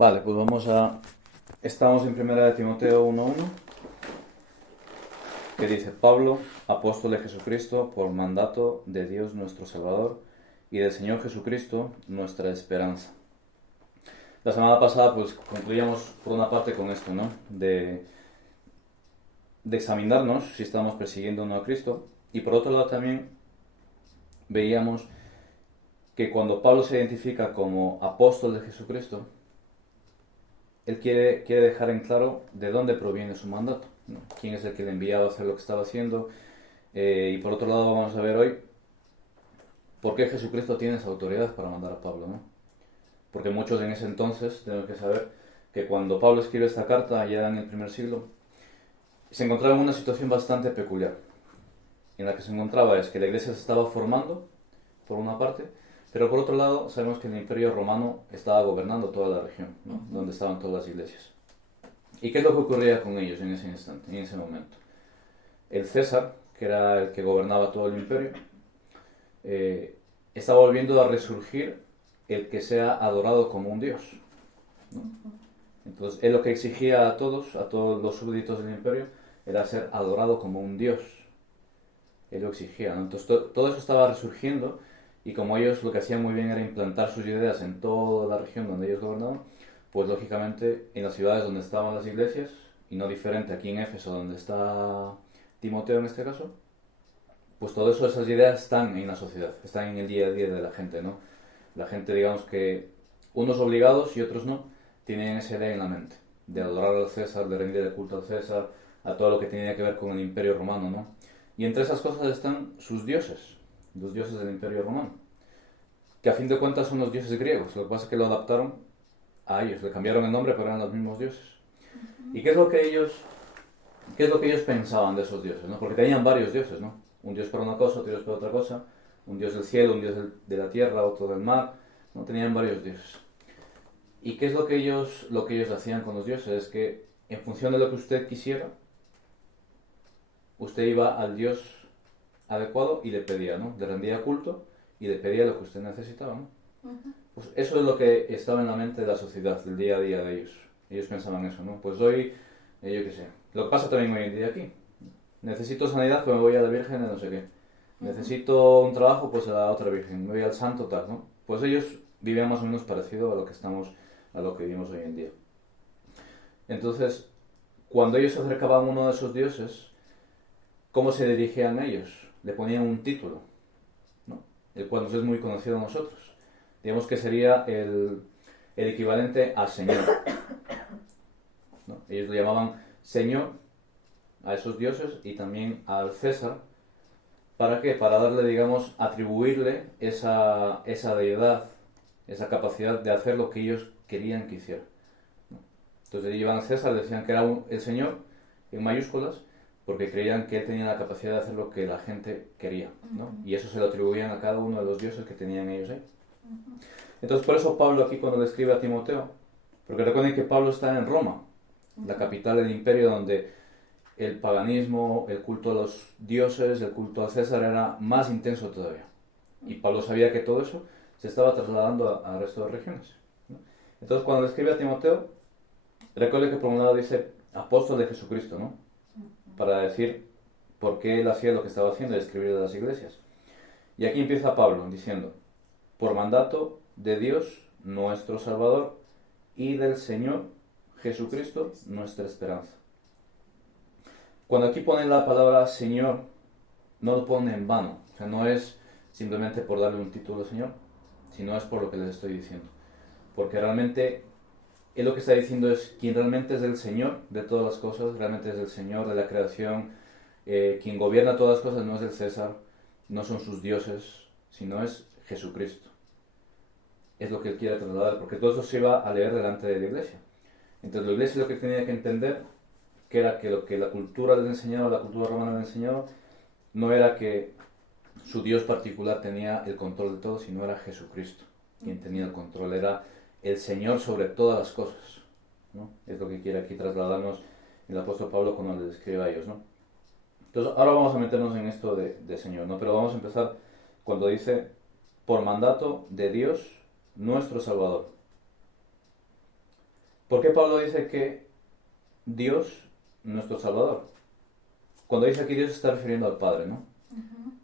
Vale, pues Estamos en Primera de Timoteo 1:1, que dice: Pablo, apóstol de Jesucristo, por mandato de Dios nuestro Salvador y del Señor Jesucristo, nuestra esperanza. La semana pasada pues concluíamos por una parte con esto, ¿no? De examinarnos si estamos persiguiendo o no a Cristo, y por otro lado también veíamos que cuando Pablo se identifica como apóstol de Jesucristo, él quiere dejar en claro de dónde proviene su mandato, ¿no? Quién es el que le enviaba a hacer lo que estaba haciendo. Y por otro lado vamos a ver hoy por qué Jesucristo tiene esa autoridad para mandar a Pablo, ¿no? Porque muchos en ese entonces tenemos que saber que cuando Pablo escribe esta carta, ya en el primer siglo, se encontraba en una situación bastante peculiar. En la que se encontraba es que la iglesia se estaba formando, por una parte, pero por otro lado sabemos que el imperio romano estaba gobernando toda la región, ¿no? Donde estaban todas las iglesias. ¿Y qué es lo que ocurría con ellos en ese instante, en ese momento? El César, que era el que gobernaba todo el imperio, estaba volviendo a resurgir el que sea adorado como un dios, ¿no? Entonces, él lo que exigía a todos los súbditos del imperio, era ser adorado como un dios. Él lo exigía, ¿no? Entonces, todo eso estaba resurgiendo, y como ellos lo que hacían muy bien era implantar sus ideas en toda la región donde ellos gobernaban, pues lógicamente en las ciudades donde estaban las iglesias, y no diferente aquí en Éfeso donde está Timoteo en este caso, pues todo eso, esas ideas están en la sociedad, están en el día a día de la gente, ¿no? La gente, digamos que unos obligados y otros no, tienen esa idea en la mente, de adorar al César, de rendir el culto al César, a todo lo que tenía que ver con el imperio romano, ¿no? Y entre esas cosas están sus dioses, los dioses del imperio romano, que a fin de cuentas son los dioses griegos. Lo que pasa es que lo adaptaron a ellos, le cambiaron el nombre, pero eran los mismos dioses. ¿Y qué es lo que ellos pensaban de esos dioses, ¿no? Porque tenían varios dioses, ¿no? Un dios para una cosa, otro dios para otra cosa, un dios del cielo, un dios de la tierra, otro del mar, ¿no? Tenían varios dioses. ¿Y qué es lo que ellos hacían con los dioses? Es que en función de lo que usted quisiera, usted iba al dios adecuado y le pedía, ¿no? Le rendía culto y le pedía lo que usted necesitaba, ¿no? Pues eso es lo que estaba en la mente de la sociedad, del día a día de ellos. Ellos pensaban eso, ¿no? Pues hoy, yo qué sé, lo que pasa también hoy en día aquí. Necesito sanidad, pues me voy a la Virgen de no sé qué. Necesito un trabajo, pues a la otra Virgen. Me voy al santo tal, ¿no? Pues ellos vivían más o menos parecido a lo que vivimos hoy en día. Entonces, cuando ellos se acercaban a uno de esos dioses, ¿cómo se dirigían a ellos? Le ponían un título, ¿no? El cual nos es muy conocido a nosotros. Digamos que sería el equivalente a Señor, ¿no? Ellos lo llamaban Señor a esos dioses y también al César. ¿Para qué? Para darle, digamos, atribuirle esa deidad, esa capacidad de hacer lo que ellos querían que hiciera, ¿no? Entonces ellos iban a César, decían que era el Señor, en mayúsculas, porque creían que él tenía la capacidad de hacer lo que la gente quería, ¿no? Y eso se lo atribuían a cada uno de los dioses que tenían ellos ahí. Entonces por eso Pablo aquí, cuando le escribe a Timoteo, porque recuerden que Pablo está en Roma, la capital del imperio, donde el paganismo, el culto a los dioses, el culto a César era más intenso todavía. Y Pablo sabía que todo eso se estaba trasladando al resto de regiones, ¿no? Entonces cuando le escribe a Timoteo, recuerde que por un lado dice apóstol de Jesucristo, ¿no? Para decir por qué él hacía lo que estaba haciendo, de escribir de las iglesias. Y aquí empieza Pablo diciendo: por mandato de Dios nuestro Salvador y del Señor Jesucristo nuestra esperanza. Cuando aquí pone la palabra Señor, no lo pone en vano. O sea, no es simplemente por darle un título de Señor, sino es por lo que les estoy diciendo. Porque realmente él lo que está diciendo es quien realmente es el Señor de todas las cosas, realmente es el Señor de la creación. Quien gobierna todas las cosas no es el César, no son sus dioses, sino es Jesucristo. Es lo que él quiere trasladar, porque todo eso se iba a leer delante de la iglesia. Entonces la iglesia lo que tenía que entender, que era que lo que la cultura les enseñaba, la cultura romana les enseñaba, no era que su Dios particular tenía el control de todo, sino era Jesucristo quien tenía el control, era el Señor sobre todas las cosas, ¿no? Es lo que quiere aquí trasladarnos el apóstol Pablo cuando les escribe a ellos, ¿no? Entonces ahora vamos a meternos en esto de Señor, ¿no? Pero vamos a empezar cuando dice por mandato de Dios nuestro Salvador. ¿Por qué Pablo dice que Dios, nuestro Salvador? Cuando dice aquí Dios se está refiriendo al Padre, ¿no?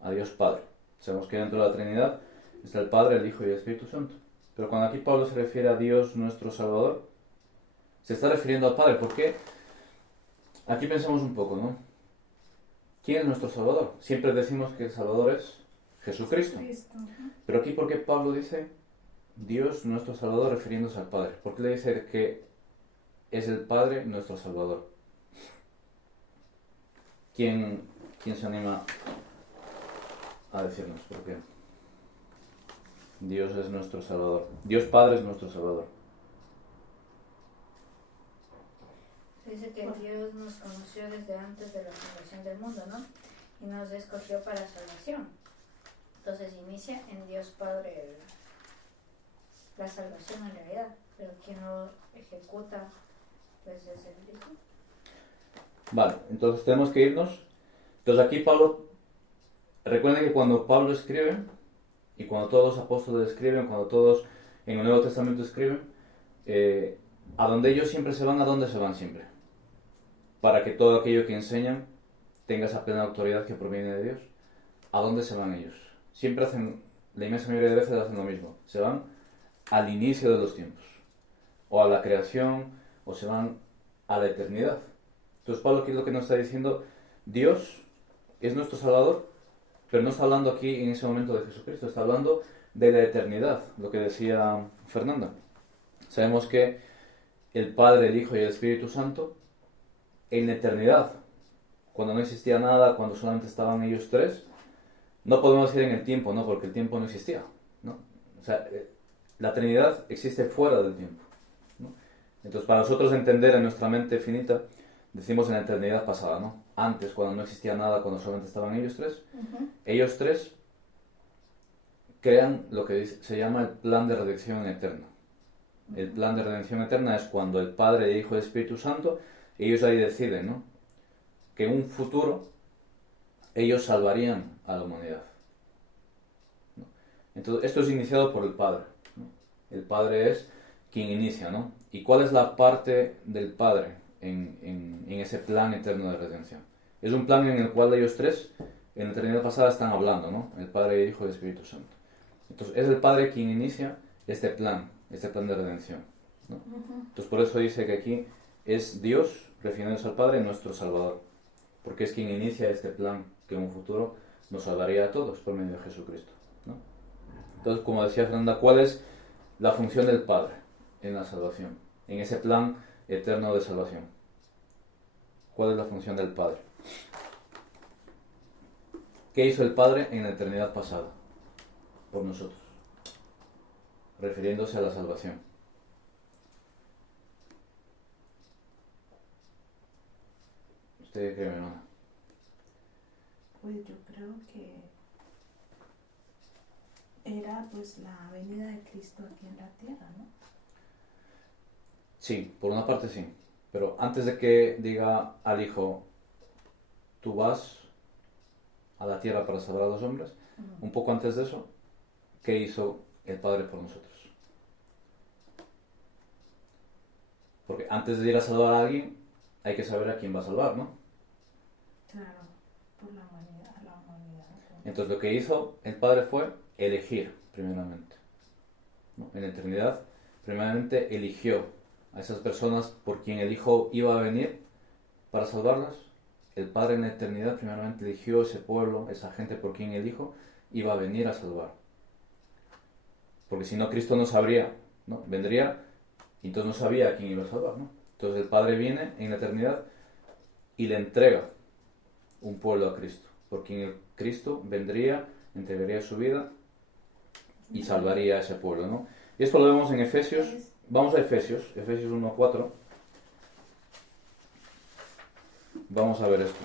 A Dios Padre. Sabemos que dentro de la Trinidad está el Padre, el Hijo y el Espíritu Santo. Pero cuando aquí Pablo se refiere a Dios, nuestro Salvador, se está refiriendo al Padre. ¿Por qué? Aquí pensamos un poco, ¿no? ¿Quién es nuestro Salvador? Siempre decimos que el Salvador es Jesucristo. Pero aquí, ¿por qué Pablo dice Dios, nuestro Salvador, refiriéndose al Padre? ¿Por qué le dice que es el Padre nuestro Salvador? ¿Quién se anima a decirnos por qué? Dios es nuestro Salvador. Dios Padre es nuestro Salvador. Dice que Dios nos conoció desde antes de la fundación del mundo, ¿no? Y nos escogió para salvación. Entonces inicia en Dios Padre la salvación en realidad, pero quien lo ejecuta pues es el Hijo. Vale, entonces tenemos que irnos. Entonces aquí Pablo, recuerden que cuando Pablo escribe, y cuando todos los apóstoles escriben, cuando todos en el Nuevo Testamento escriben, a donde ellos siempre se van, ¿a dónde se van siempre? Para que todo aquello que enseñan tenga esa plena autoridad que proviene de Dios. ¿A dónde se van ellos? Siempre hacen, la inmensa mayoría de veces hacen lo mismo. Se van al inicio de los tiempos, o a la creación, o se van a la eternidad. Entonces Pablo aquí es lo que nos está diciendo, Dios es nuestro Salvador, pero no está hablando aquí en ese momento de Jesucristo, está hablando de la eternidad, lo que decía Fernanda. Sabemos que el Padre, el Hijo y el Espíritu Santo, en la eternidad, cuando no existía nada, cuando solamente estaban ellos tres, no podemos decir en el tiempo, ¿no? Porque el tiempo no existía, ¿no? O sea, la Trinidad existe fuera del tiempo, ¿no? Entonces, para nosotros entender en nuestra mente finita, decimos en la eternidad pasada, ¿no? Antes, cuando no existía nada, cuando solamente estaban ellos tres, ellos tres crean lo que se llama el plan de redención eterna. El plan de redención eterna es cuando el Padre, el Hijo y el Espíritu Santo, ellos ahí deciden, ¿no? Que en un futuro ellos salvarían a la humanidad, ¿no? Entonces, esto es iniciado por el Padre, ¿no? El Padre es quien inicia, ¿no? ¿Y cuál es la parte del Padre en ese plan eterno de redención? Es un plan en el cual ellos tres, en la eternidad pasada, están hablando, ¿no? El Padre, el Hijo y el Espíritu Santo. Entonces, es el Padre quien inicia este plan de redención, ¿no? Entonces, por eso dice que aquí es Dios, refiriéndose al Padre, nuestro Salvador, porque es quien inicia este plan que en un futuro nos salvaría a todos por medio de Jesucristo, ¿no? Entonces, como decía Fernanda, ¿cuál es la función del Padre en la salvación? En ese plan eterno de salvación. ¿Cuál es la función del Padre? ¿Qué hizo el Padre en la eternidad pasada por nosotros? Refiriéndose a la salvación. ¿Usted qué cree, hermana? Pues yo creo que era pues la venida de Cristo aquí en la tierra, ¿no? Sí, por una parte sí. Pero antes de que diga al Hijo, tú vas a la tierra para salvar a los hombres, un poco antes de eso, ¿qué hizo el Padre por nosotros? Porque antes de ir a salvar a alguien, hay que saber a quién va a salvar, ¿no? Claro, por la humanidad, a la humanidad. Entonces lo que hizo el Padre fue elegir, primeramente, ¿no? En la eternidad, primeramente eligió a esas personas por quien el Hijo iba a venir para salvarlas. El Padre en la eternidad primeramente eligió ese pueblo, esa gente por quien el Hijo iba a venir a salvar. Porque si no, Cristo no sabría, ¿no? Vendría y entonces no sabía a quién iba a salvar, ¿no? Entonces el Padre viene en la eternidad y le entrega un pueblo a Cristo, por quien el Cristo vendría, entregaría su vida y salvaría a ese pueblo, ¿no? Y esto lo vemos en Efesios. Vamos a Efesios 1:4. Vamos a ver esto.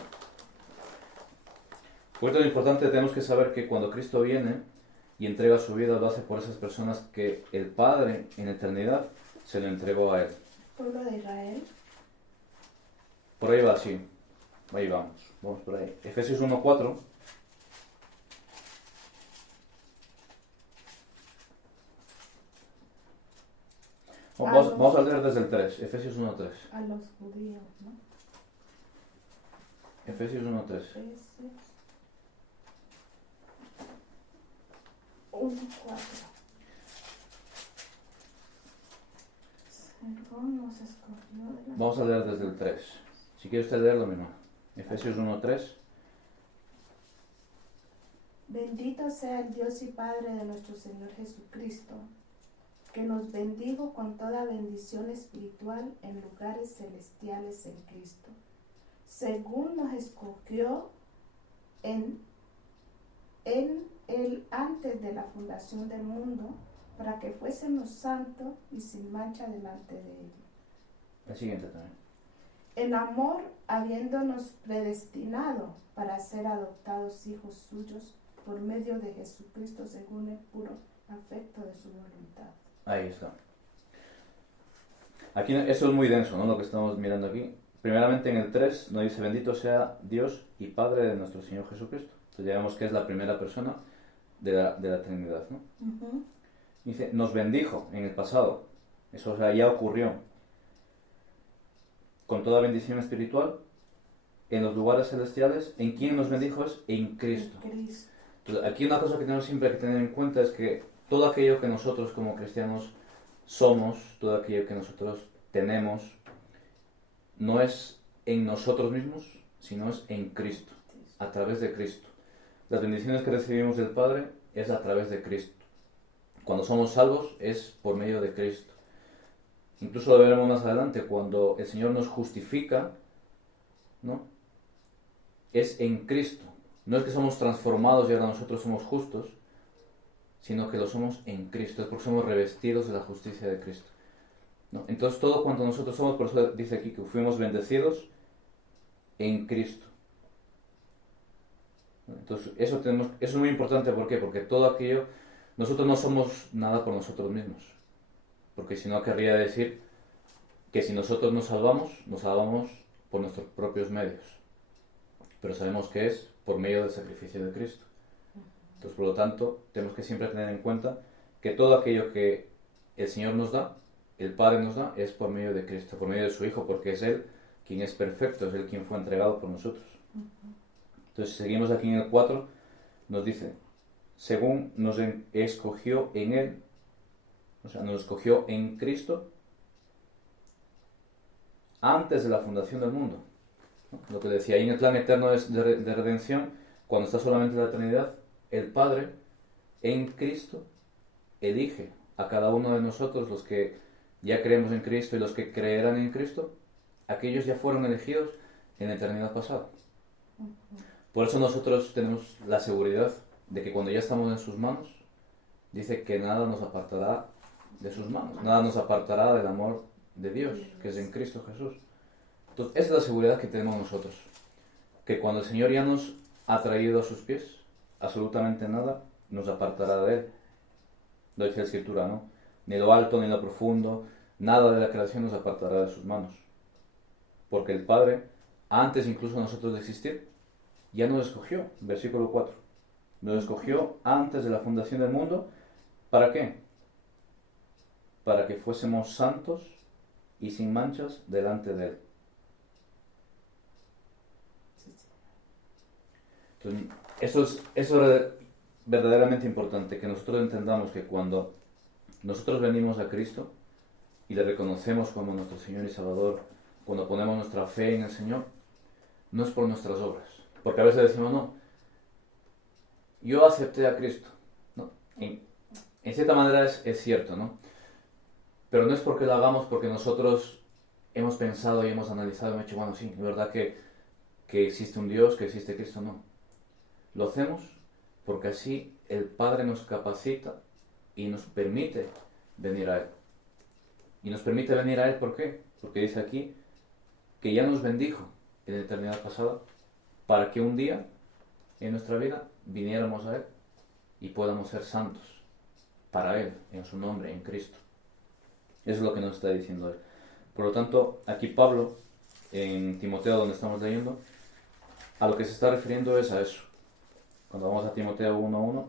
Por lo importante, tenemos que saber que cuando Cristo viene y entrega su vida, lo hace por esas personas que el Padre en eternidad se lo entregó a Él. Pueblo de Israel. Por ahí va, sí. Ahí vamos. Vamos por ahí. Efesios 1:4. Vamos a leer desde el 3, Efesios 1.3. A los judíos, ¿no? Efesios 1.3. Efesios 1:4. Según nos escogió de la... Vamos a leer desde el 3. Si quiere usted leerlo, mi hermano. Efesios 1.3. Bendito sea el Dios y Padre de nuestro Señor Jesucristo, que nos bendijo con toda bendición espiritual en lugares celestiales en Cristo, según nos escogió en Él antes de la fundación del mundo, para que fuésemos santos y sin mancha delante de Él. El siguiente también. En amor, habiéndonos predestinado para ser adoptados hijos suyos por medio de Jesucristo según el puro afecto de su voluntad. Ahí está. Aquí eso es muy denso, ¿no? Lo que estamos mirando aquí. Primeramente en el 3 nos dice: bendito sea Dios y Padre de nuestro Señor Jesucristo. Entonces ya vemos que es la primera persona de la Trinidad, ¿no? Uh-huh. Dice, nos bendijo en el pasado. Eso, o sea, ya ocurrió. Con toda bendición espiritual en los lugares celestiales. ¿En quién nos bendijo? Es en Cristo. Entonces, aquí una cosa que tenemos siempre que tener en cuenta es que todo aquello que nosotros como cristianos somos, todo aquello que nosotros tenemos, no es en nosotros mismos, sino es en Cristo, a través de Cristo. Las bendiciones que recibimos del Padre es a través de Cristo. Cuando somos salvos es por medio de Cristo. Incluso lo veremos más adelante, cuando el Señor nos justifica, ¿no? Es en Cristo. No es que somos transformados y ahora nosotros somos justos, sino que lo somos en Cristo. Es porque somos revestidos de la justicia de Cristo, ¿no? Entonces todo cuanto nosotros somos, por eso dice aquí que fuimos bendecidos en Cristo. Entonces eso es muy importante. ¿Por qué? Porque todo aquello, nosotros no somos nada por nosotros mismos. Porque si no querría decir que si nosotros nos salvamos por nuestros propios medios. Pero sabemos que es por medio del sacrificio de Cristo. Entonces, por lo tanto, tenemos que siempre tener en cuenta que todo aquello que el Señor nos da, el Padre nos da, es por medio de Cristo, por medio de su Hijo, porque es Él quien es perfecto, es Él quien fue entregado por nosotros. Entonces, si seguimos aquí en el 4, nos dice, según nos escogió en Él, o sea, nos escogió en Cristo antes de la fundación del mundo. Lo que decía, ahí en el plan eterno de redención, cuando está solamente la Trinidad, el Padre en Cristo elige a cada uno de nosotros, los que ya creemos en Cristo y los que creerán en Cristo, aquellos ya fueron elegidos en la eternidad pasada. Por eso nosotros tenemos la seguridad de que cuando ya estamos en sus manos, dice que nada nos apartará de sus manos, nada nos apartará del amor de Dios, que es en Cristo Jesús. Entonces, esa es la seguridad que tenemos nosotros, que cuando el Señor ya nos ha traído a sus pies, absolutamente nada nos apartará de Él. Lo dice la Escritura, ¿no? Ni lo alto ni lo profundo, nada de la creación nos apartará de sus manos. Porque el Padre, antes incluso nosotros de existir, ya nos escogió, versículo 4. Nos escogió antes de la fundación del mundo. ¿Para qué? Para que fuésemos santos y sin manchas delante de Él. Entonces, eso es verdaderamente importante, que nosotros entendamos que cuando nosotros venimos a Cristo y le reconocemos como nuestro Señor y Salvador, cuando ponemos nuestra fe en el Señor, no es por nuestras obras. Porque a veces decimos, no, yo acepté a Cristo, ¿no? En cierta manera es cierto, ¿no? Pero no es porque lo hagamos porque nosotros hemos pensado y hemos analizado y hemos dicho, bueno, sí, es verdad que existe un Dios, que existe Cristo, no. Lo hacemos porque así el Padre nos capacita y nos permite venir a Él. Y nos permite venir a Él, ¿por qué? Porque dice aquí que ya nos bendijo en la eternidad pasada para que un día en nuestra vida viniéramos a Él y podamos ser santos para Él, en su nombre, en Cristo. Eso es lo que nos está diciendo Él. Por lo tanto, aquí Pablo, en Timoteo, donde estamos leyendo, a lo que se está refiriendo es a eso. Cuando vamos a Timoteo 1:1,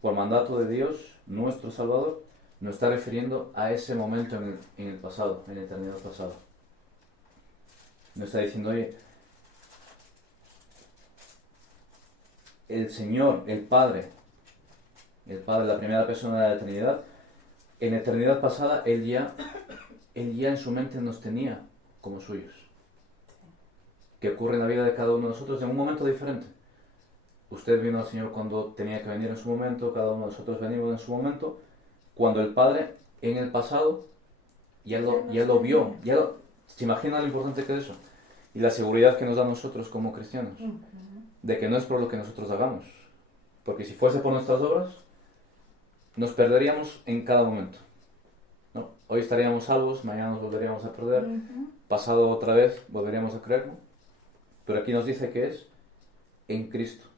por mandato de Dios, nuestro Salvador, nos está refiriendo a ese momento en el pasado, en la eternidad pasada. Nos está diciendo, oye, el Señor, el Padre, la primera persona de la eternidad, en la eternidad pasada, Él ya en su mente nos tenía como suyos. Que ocurre en la vida de cada uno de nosotros en un momento diferente. Usted vino al Señor cuando tenía que venir en su momento, cada uno de nosotros venimos en su momento, cuando el Padre en el pasado ya lo vio, ¿se imagina lo importante que es eso? Y la seguridad que nos da a nosotros como cristianos, de que no es por lo que nosotros hagamos, porque si fuese por nuestras obras, nos perderíamos en cada momento, ¿no? Hoy estaríamos salvos, mañana nos volveríamos a perder, pasado otra vez volveríamos a creer, ¿no? Pero aquí nos dice que es en Cristo.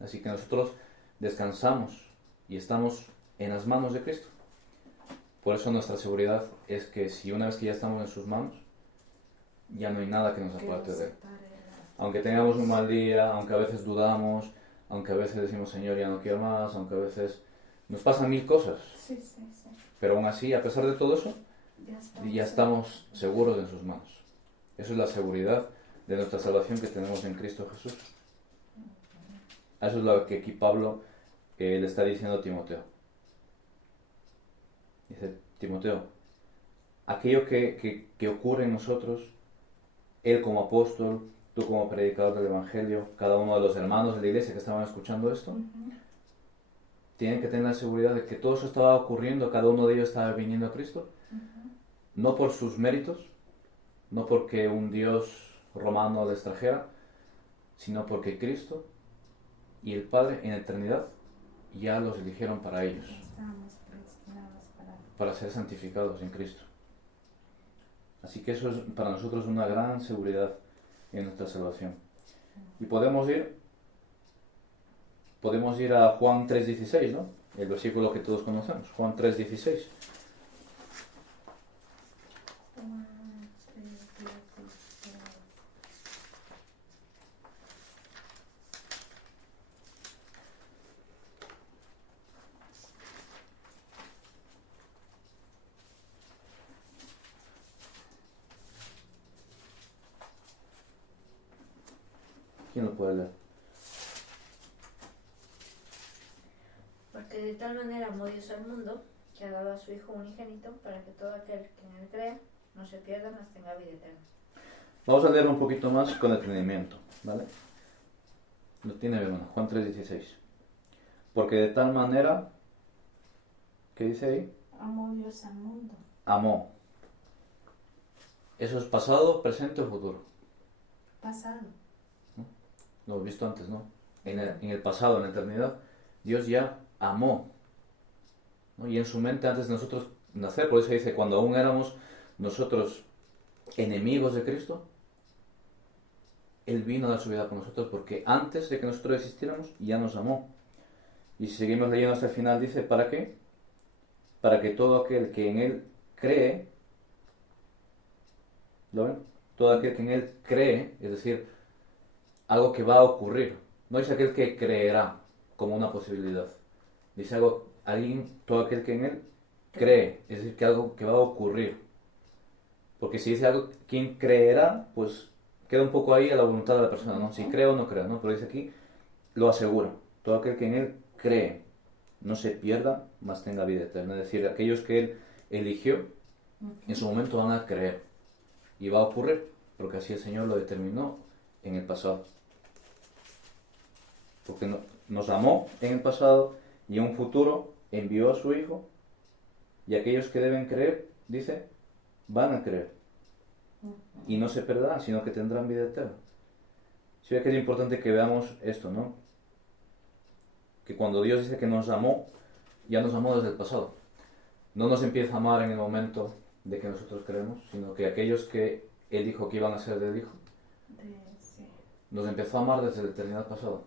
Así que nosotros descansamos y estamos en las manos de Cristo. Por eso nuestra seguridad es que si una vez que ya estamos en sus manos, ya no hay nada que nos aparte de Él. Aunque tengamos un mal día, aunque a veces dudamos, aunque a veces decimos, Señor, ya no quiero más, aunque a veces nos pasan mil cosas. Sí. Pero aún así, a pesar de todo eso, ya estamos seguros en sus manos. Eso es la seguridad de nuestra salvación que tenemos en Cristo Jesús. Eso es lo que aquí Pablo le está diciendo a Timoteo. Dice, Timoteo, aquello que ocurre en nosotros, él como apóstol, tú como predicador del Evangelio, cada uno de los hermanos de la iglesia que estaban escuchando esto, tienen que tener la seguridad de que todo eso estaba ocurriendo, cada uno de ellos estaba viniendo a Cristo, no por sus méritos, no porque un Dios romano les trajera, sino porque Cristo y el Padre en la eternidad ya los eligieron para ellos, para ser santificados en Cristo. Así que eso es para nosotros una gran seguridad en nuestra salvación. Y podemos ir a Juan 3:16, ¿no? El versículo que todos conocemos, Juan 3:16. ¿Quién lo puede leer? Porque de tal manera amó Dios al mundo, que ha dado a su Hijo unigénito, para que todo aquel que en él crea no se pierda, mas tenga vida eterna. Vamos a leer un poquito más con detenimiento, ¿vale? Lo tiene bien, bueno, Juan 3:16. Porque de tal manera, ¿qué dice ahí? Amó Dios al mundo. Amó. Eso es pasado, presente o futuro. Pasado. Lo hemos visto antes, ¿no? En el pasado, en la eternidad, Dios ya amó, ¿no? Y en su mente antes de nosotros nacer, por eso dice, cuando aún éramos nosotros enemigos de Cristo, Él vino a dar su vida por nosotros, porque antes de que nosotros existiéramos, ya nos amó. Y si seguimos leyendo hasta el final, dice, ¿para qué? Para que todo aquel que en Él cree, ¿lo ven? Todo aquel que en Él cree, es decir, algo que va a ocurrir. No dice aquel que creerá como una posibilidad. Dice todo aquel que en Él cree, es decir, que algo que va a ocurrir. Porque si dice algo, quien creerá, pues queda un poco ahí a la voluntad de la persona, ¿no? Si cree o no cree, ¿no? Pero dice aquí, lo asegura. Todo aquel que en Él cree, no se pierda, mas tenga vida eterna. Es decir, aquellos que Él eligió, en su momento van a creer. Y va a ocurrir, porque así el Señor lo determinó en el pasado. Porque nos amó en el pasado y en un futuro envió a su Hijo, y aquellos que deben creer, dice, van a creer. Y no se perderán, sino que tendrán vida eterna. Sí, ve que es importante que veamos esto, ¿no? Que cuando Dios dice que nos amó, ya nos amó desde el pasado. No nos empieza a amar en el momento de que nosotros creemos, sino que aquellos que Él dijo que iban a ser del Hijo, nos empezó a amar desde la eternidad pasada.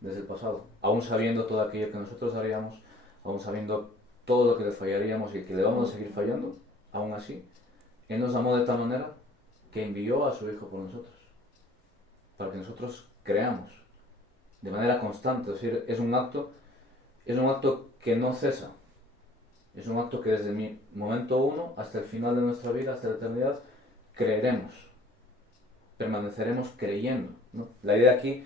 Desde el pasado. Aún sabiendo todo aquello que nosotros haríamos, aún sabiendo todo lo que le fallaríamos y que le vamos a seguir fallando, aún así, Él nos amó de tal manera que envió a su Hijo por nosotros, para que nosotros creamos de manera constante. Es decir, es un acto que no cesa, Es un acto que desde mi momento uno hasta el final de nuestra vida, hasta la eternidad, creeremos, permaneceremos creyendo, ¿no? La idea aquí,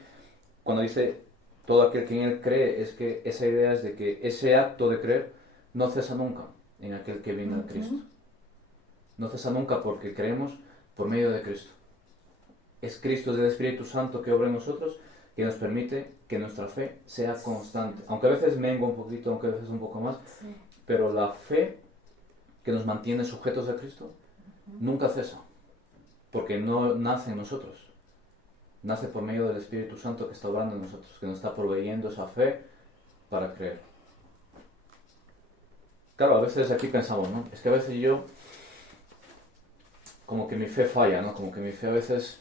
cuando dice todo aquel que en él cree, es que esa idea es de que ese acto de creer no cesa nunca en aquel que vino a Cristo. No cesa nunca porque creemos por medio de Cristo. Es Cristo, es el Espíritu Santo que obra en nosotros, que nos permite que nuestra fe sea constante. Aunque a veces mengua un poquito, aunque a veces un poco más, Sí. pero la fe que nos mantiene sujetos a Cristo nunca cesa, porque no nace en nosotros. Nace por medio del Espíritu Santo que está obrando en nosotros, que nos está proveyendo esa fe para creer. Claro, a veces aquí pensamos, ¿no? Es que a veces yo, como que mi fe falla, ¿no? Como que mi fe a veces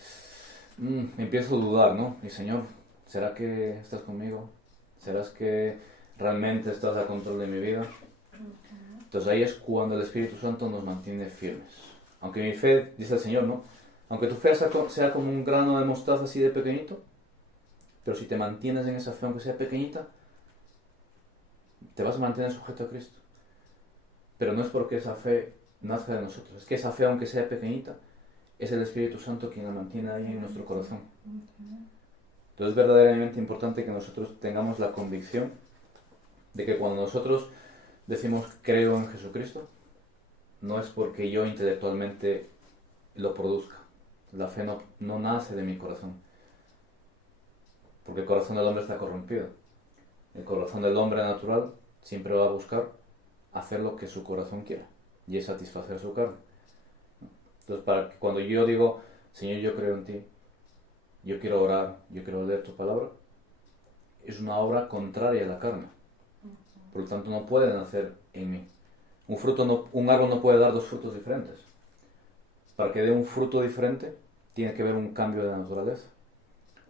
empiezo a dudar, ¿no? Y Señor, ¿será que estás conmigo? ¿Será que realmente estás a control de mi vida? Entonces ahí es cuando el Espíritu Santo nos mantiene firmes. Aunque mi fe, dice el Señor, ¿no? Aunque tu fe sea como un grano de mostaza así de pequeñito, pero si te mantienes en esa fe, aunque sea pequeñita, te vas a mantener sujeto a Cristo. Pero no es porque esa fe nazca de nosotros, es que esa fe, aunque sea pequeñita, es el Espíritu Santo quien la mantiene ahí en nuestro corazón. Entonces es verdaderamente importante que nosotros tengamos la convicción de que cuando nosotros decimos creo en Jesucristo, no es porque yo intelectualmente lo produzca. La fe no nace de mi corazón, porque el corazón del hombre está corrompido. El corazón del hombre natural siempre va a buscar hacer lo que su corazón quiera, y es satisfacer su carne. Entonces, cuando yo digo, Señor, yo creo en ti, yo quiero orar, yo quiero leer tu palabra, es una obra contraria a la carne. Por lo tanto, no puede nacer en mí. Un árbol no puede dar dos frutos diferentes. Para que dé un fruto diferente, tiene que haber un cambio de naturaleza.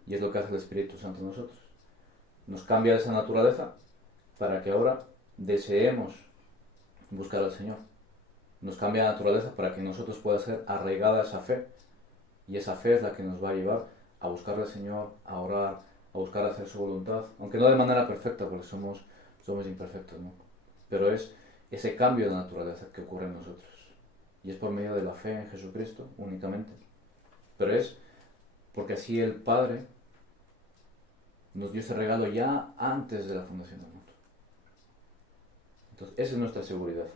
Y es lo que hace el Espíritu Santo en nosotros. Nos cambia esa naturaleza para que ahora deseemos buscar al Señor. Nos cambia la naturaleza para que nosotros pueda ser arraigada esa fe. Y esa fe es la que nos va a llevar a buscar al Señor, a orar, a buscar hacer su voluntad. Aunque no de manera perfecta, porque somos imperfectos, ¿no? Pero es ese cambio de naturaleza que ocurre en nosotros. Y es por medio de la fe en Jesucristo únicamente. Pero es porque así el Padre nos dio ese regalo ya antes de la fundación del mundo. Entonces, esa es nuestra seguridad.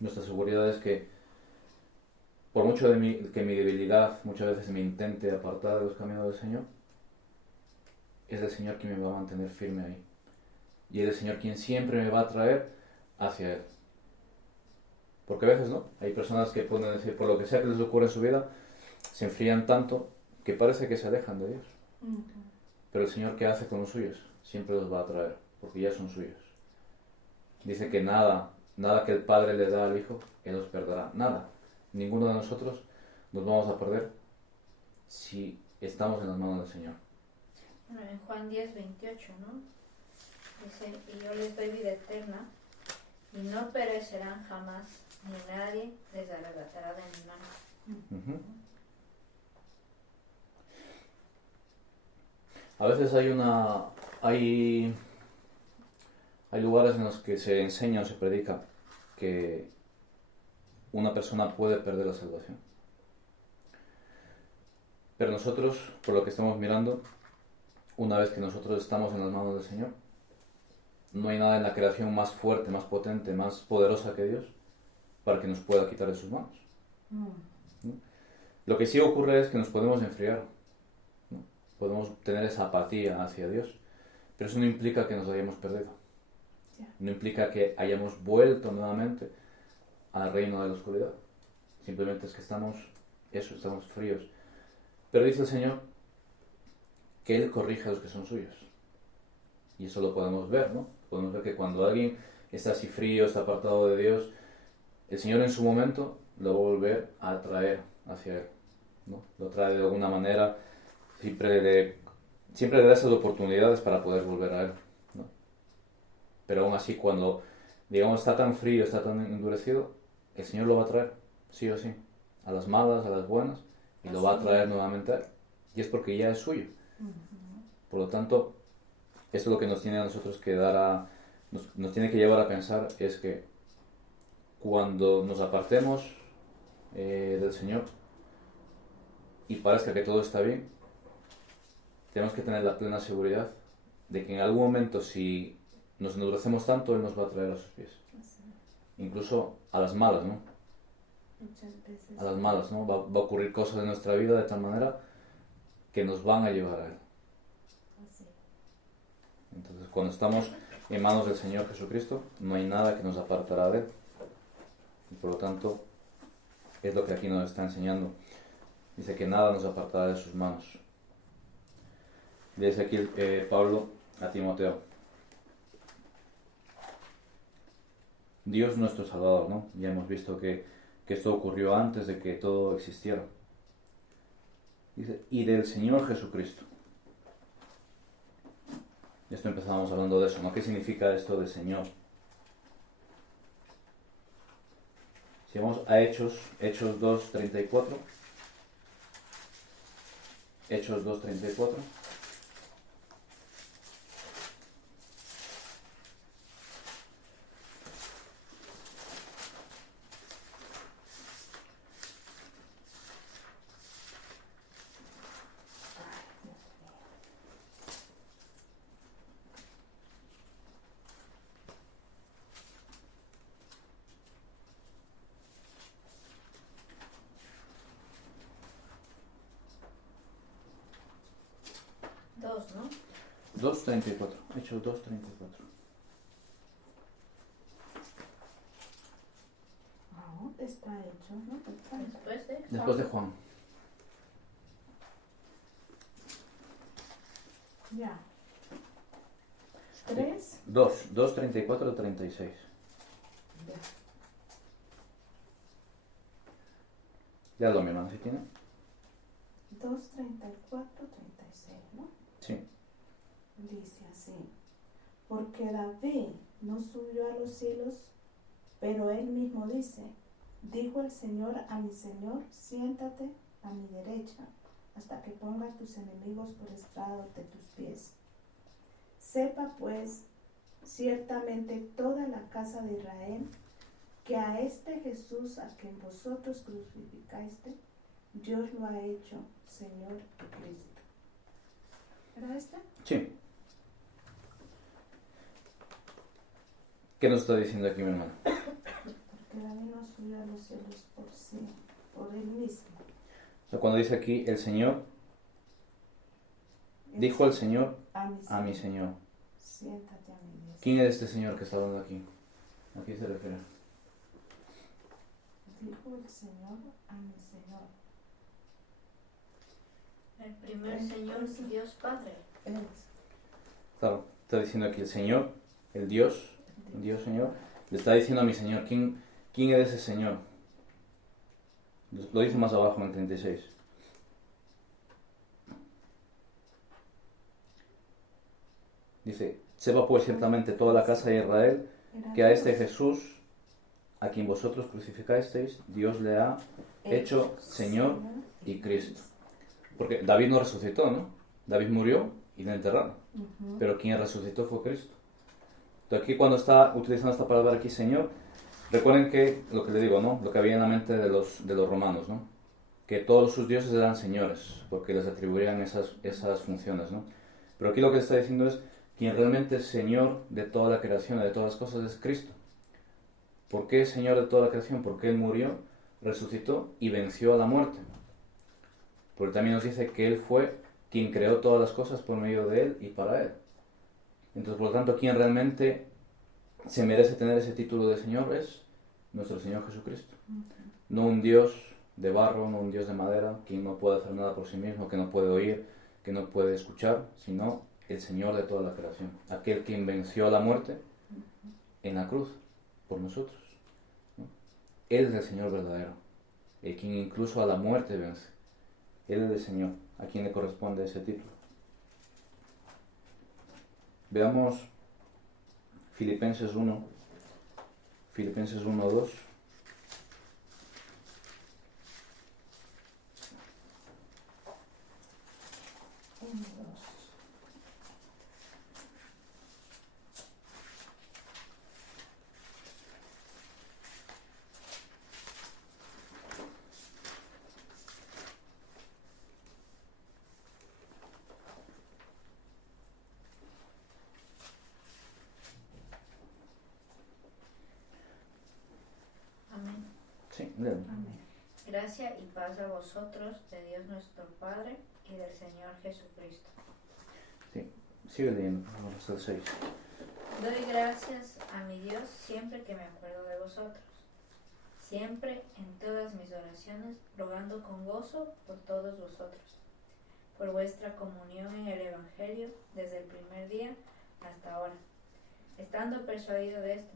Nuestra seguridad es que, por mucho que mi debilidad muchas veces me intente apartar de los caminos del Señor, es el Señor quien me va a mantener firme ahí. Y es el Señor quien siempre me va a traer hacia Él. Porque a veces, ¿no? Hay personas que pueden decir, por lo que sea que les ocurra en su vida, se enfrían tanto que parece que se alejan de Dios. Pero el Señor, ¿qué hace con los suyos? Siempre los va a traer, porque ya son suyos. Dice que nada que el Padre le da al Hijo, Él los perderá. Nada. Ninguno de nosotros nos vamos a perder si estamos en las manos del Señor. Bueno, en Juan 10:28, ¿no? Dice, y yo les doy vida eterna, y no perecerán jamás, ni nadie les arrebatará de mi mano. A veces hay lugares en los que se enseña o se predica que una persona puede perder la salvación. Pero nosotros, por lo que estamos mirando, una vez que nosotros estamos en las manos del Señor, no hay nada en la creación más fuerte, más potente, más poderosa que Dios para que nos pueda quitar de sus manos. ¿No? Lo que sí ocurre es que nos podemos enfriar, ¿no? Podemos tener esa apatía hacia Dios, pero eso no implica que nos hayamos perdido. No implica que hayamos vuelto nuevamente al reino de la oscuridad. Simplemente es que estamos fríos. Pero dice el Señor que Él corrige a los que son suyos. Y eso lo podemos ver, ¿no? Podemos ver que cuando alguien está así frío, está apartado de Dios, el Señor en su momento lo va a volver a traer hacia Él, ¿no? Lo trae de alguna manera, siempre le da esas oportunidades para poder volver a Él, ¿no? Pero aún así, cuando, digamos, está tan frío, está tan endurecido, el Señor lo va a traer, sí o sí, a las malas, a las buenas, y lo va a traer nuevamente a Él. Y es porque ya es suyo. Por lo tanto, esto es lo que nos tiene a nosotros que nos tiene que llevar a pensar, es que cuando nos apartemos del Señor y parezca que todo está bien, tenemos que tener la plena seguridad de que en algún momento, si nos endurecemos tanto, Él nos va a traer a sus pies. Incluso a las malas, ¿no? Muchas veces. A las malas, ¿no? Va a ocurrir cosas en nuestra vida de tal manera que nos van a llevar a Él. Así. Entonces, cuando estamos en manos del Señor Jesucristo, no hay nada que nos apartará de Él. Y por lo tanto, es lo que aquí nos está enseñando. Dice que nada nos apartará de sus manos. Dice aquí Pablo a Timoteo: Dios nuestro Salvador, ¿no? Ya hemos visto que esto ocurrió antes de que todo existiera. Dice, y del Señor Jesucristo. Esto empezábamos hablando de eso, ¿no? ¿Qué significa esto de Señor? Si vamos a Hechos 2:34. Hechos 2:34. Dos, ¿no? 2:34. Hechos 2:34. ¿Dónde está hecho? ¿No? Después de Juan. Ya. 3. 2:34 al 36. Ya. Ya lo mi hermano, ¿sí tiene? 2, 34, 36, ¿no? Sí. Dice así: porque David no subió a los cielos, pero él mismo dice: dijo el Señor a mi Señor, siéntate a mi derecha, hasta que ponga a tus enemigos por estrado de tus pies. Sepa pues ciertamente toda la casa de Israel, que a este Jesús a quien vosotros crucificaste, Dios lo ha hecho Señor y Cristo. ¿Era este? Sí. ¿Qué nos está diciendo aquí mi hermano? Porque David no subió a los cielos por sí, por él mismo. O sea, cuando dice aquí el Señor, dijo el Señor a mi Señor. Siéntate a mi derecha. ¿Quién es este Señor que está hablando aquí? ¿A quién se refiere? Dijo el Señor a mi Señor. El primer Señor, Dios Padre. Es Claro, está diciendo aquí el Señor, el Dios Señor, le está diciendo a mi Señor, ¿quién es ese Señor? Lo dice más abajo en el 36. Dice, sepa pues ciertamente toda la casa de Israel que a este Jesús, a quien vosotros crucificasteis, Dios le ha hecho Señor y Cristo. Porque David no resucitó, ¿no? David murió y le enterraron. Pero quien resucitó fue Cristo. Entonces aquí cuando está utilizando esta palabra aquí, Señor, recuerden que, lo que le digo, ¿no? Lo que había en la mente de los romanos, ¿no? Que todos sus dioses eran señores, porque les atribuían esas funciones, ¿no? Pero aquí lo que está diciendo es, quien realmente es Señor de toda la creación, de todas las cosas, es Cristo. ¿Por qué es Señor de toda la creación? Porque Él murió, resucitó y venció a la muerte. Porque también nos dice que Él fue quien creó todas las cosas por medio de Él y para Él. Entonces, por lo tanto, quien realmente se merece tener ese título de Señor es nuestro Señor Jesucristo. No un Dios de barro, no un Dios de madera, quien no puede hacer nada por sí mismo, que no puede oír, que no puede escuchar, sino el Señor de toda la creación. Aquel quien venció a la muerte en la cruz por nosotros, ¿no? Él es el Señor verdadero, el quien incluso a la muerte vence. Él es el Señor, a quien le corresponde ese título. Veamos Filipenses 1, Filipenses 1:2. Sí, léelo. Amén. Gracia y paz a vosotros, de Dios nuestro Padre y del Señor Jesucristo. Sí, sigue leyendo, vamos hasta el 6. Doy gracias a mi Dios siempre que me acuerdo de vosotros, siempre en todas mis oraciones, rogando con gozo por todos vosotros, por vuestra comunión en el Evangelio desde el primer día hasta ahora, estando persuadido de esto,